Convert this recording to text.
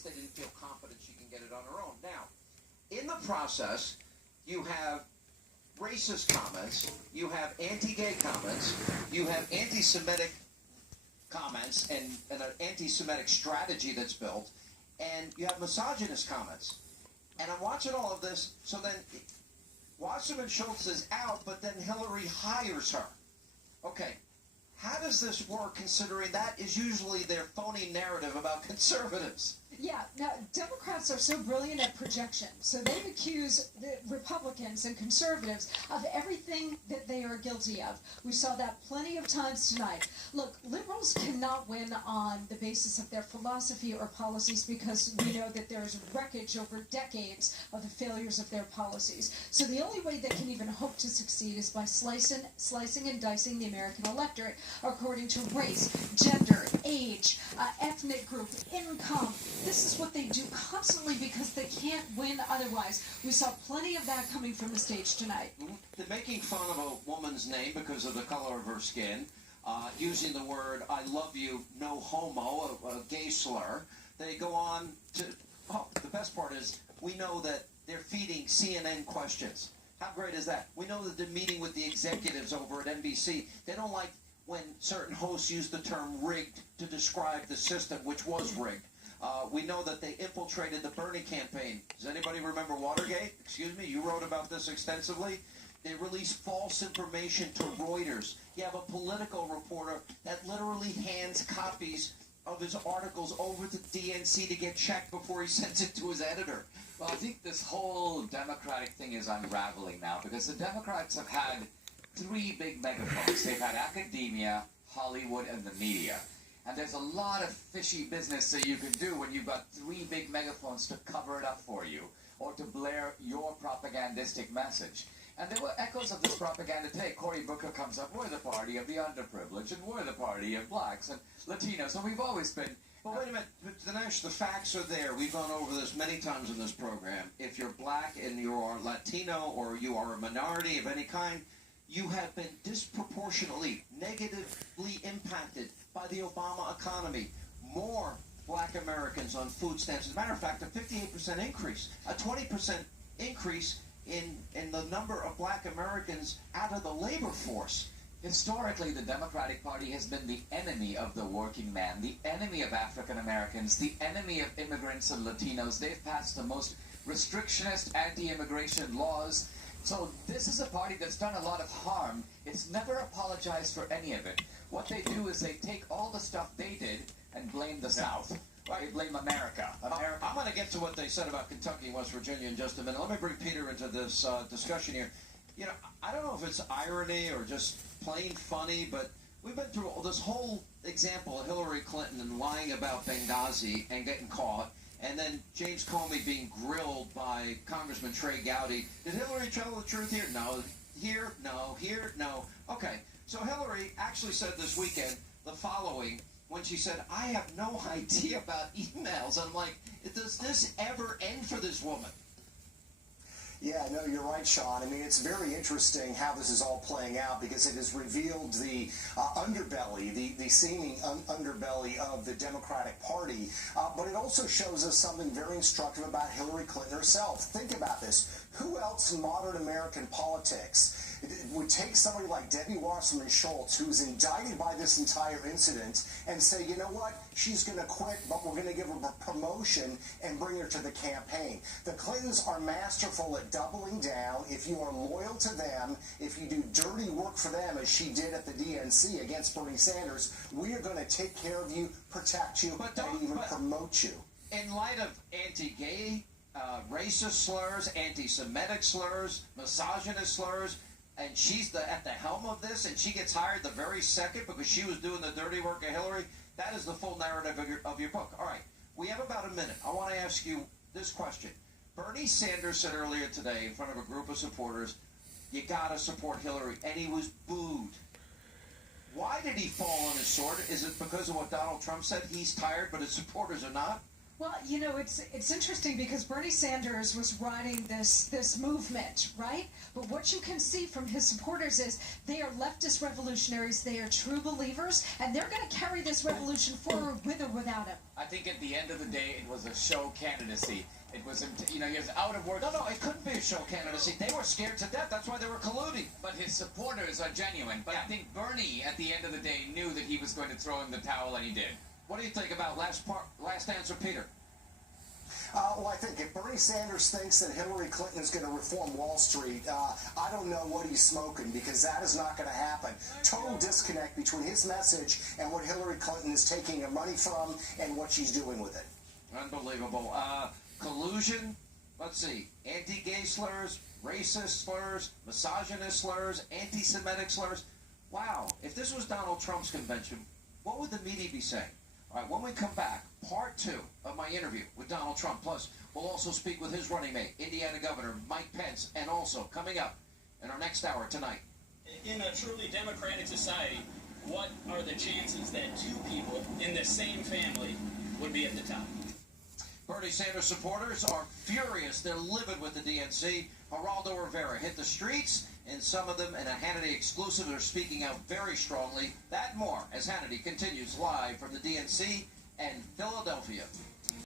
guess they didn't feel confident she can get it on her own. Now, in the process, you have racist comments, you have anti-gay comments, you have anti-Semitic comments and an anti-Semitic strategy that's built, and you have misogynist comments. And I'm watching all of this, so then Wasserman Schultz is out, but then Hillary hires her. Okay, how does this work, considering that is usually their phony narrative about conservatives? Yeah, now, Democrats are so brilliant at projection, so they accuse the Republicans and conservatives of everything that they are guilty of. We saw that plenty of times tonight. Look, liberals cannot win on the basis of their philosophy or policies because we know that there is wreckage over decades of the failures of their policies. So the only way they can even hope to succeed is by slicing and dicing the American electorate according to race, gender, age, ethnic group, income. This is what they do constantly because they can't win otherwise. We saw plenty of that coming from the stage tonight. They're making fun of a woman's name because of the color of her skin, using the word "I love you, no homo," a gay slur. They go on to, the best part is, we know that they're feeding CNN questions. How great is that? We know that they're meeting with the executives over at NBC. They don't like when certain hosts use the term rigged to describe the system, which was rigged. We know that they infiltrated the Bernie campaign. Does anybody remember Watergate? Excuse me, you wrote about this extensively. They released false information to Reuters. You have a political reporter that literally hands copies of his articles over to DNC to get checked before he sends it to his editor. Well, I think this whole Democratic thing is unraveling now because the Democrats have had three big megaphones. They've had academia, Hollywood, and the media. And there's a lot of fishy business that you can do when you've got three big megaphones to cover it up for you or to blare your propagandistic message. And there were echoes of this propaganda today. Cory Booker comes up, we're the party of the underprivileged, and we're the party of blacks and Latinos, and we've always been... Well, wait a minute. Dinesh, the facts are there. We've gone over this many times in this program. If you're black and you are Latino or you are a minority of any kind, you have been disproportionately, negatively impacted by the Obama economy. More black Americans on food stamps. As a matter of fact, a 58% increase, a 20% increase in the number of black Americans out of the labor force. Historically, the Democratic Party has been the enemy of the working man, the enemy of African Americans, the enemy of immigrants and Latinos. They've passed the most restrictionist anti-immigration laws. So this is a party that's done a lot of harm. It's never apologized for any of it. What they do is they take all the stuff they did and blame the South. They blame America. I'm going to get to what they said about Kentucky and West Virginia in just a minute. Let me bring Peter into this discussion here. You know, I don't know if it's irony or just plain funny, but we've been through this whole example of Hillary Clinton and lying about Benghazi and getting caught, and then James Comey being grilled by Congressman Trey Gowdy. Did Hillary tell the truth here? No. Here? No. Here? No. Okay. So Hillary actually said this weekend the following when she said, I have no idea about emails. I'm like, does this ever end for this woman? Yeah, no, you're right, Sean. I mean, it's very interesting how this is all playing out because it has revealed the underbelly, the seeming underbelly of the Democratic Party. But it also shows us something very instructive about Hillary Clinton herself. Think about this. Who else in modern American politics would take somebody like Debbie Wasserman Schultz, who's indicted by this entire incident, and say, you know what, she's going to quit, but we're going to give her a promotion and bring her to the campaign. The Clintons are masterful at doubling down. If you are loyal to them, if you do dirty work for them, as she did at the DNC against Bernie Sanders, we are going to take care of you, protect you, and even promote you. In light of anti-gay, racist slurs, anti-Semitic slurs, misogynist slurs, and she's at the helm of this, and she gets hired the very second because she was doing the dirty work of Hillary. That is the full narrative of your book. All right, we have about a minute. I want to ask you this question. Bernie Sanders said earlier today in front of a group of supporters, you got to support Hillary, and he was booed. Why did he fall on his sword? Is it because of what Donald Trump said? He's tired, but his supporters are not? Well, it's interesting because Bernie Sanders was riding this movement, right? But what you can see from his supporters is they are leftist revolutionaries. They are true believers, and they're going to carry this revolution forward with or without him. I think at the end of the day, it was a show candidacy. It was, he was out of work. No, it couldn't be a show candidacy. They were scared to death. That's why they were colluding. But his supporters are genuine. But I think Bernie, at the end of the day, knew that he was going to throw in the towel, and he did. What do you think about last answer, Peter? Well, I think if Bernie Sanders thinks that Hillary Clinton is going to reform Wall Street, I don't know what he's smoking, because that is not going to happen. Total disconnect between his message and what Hillary Clinton is taking her money from and what she's doing with it. Unbelievable. Collusion, let's see, anti-gay slurs, racist slurs, misogynist slurs, anti-Semitic slurs. Wow, if this was Donald Trump's convention, what would the media be saying? All right, when we come back, part 2 of my interview with Donald Trump. Plus, we'll also speak with his running mate, Indiana Governor Mike Pence, and also coming up in our next hour tonight. In a truly democratic society, what are the chances that two people in the same family would be at the top? Bernie Sanders supporters are furious. They're livid with the DNC. Geraldo Rivera hit the streets, and some of them in a Hannity exclusive are speaking out very strongly. That and more as Hannity continues live from the DNC and Philadelphia.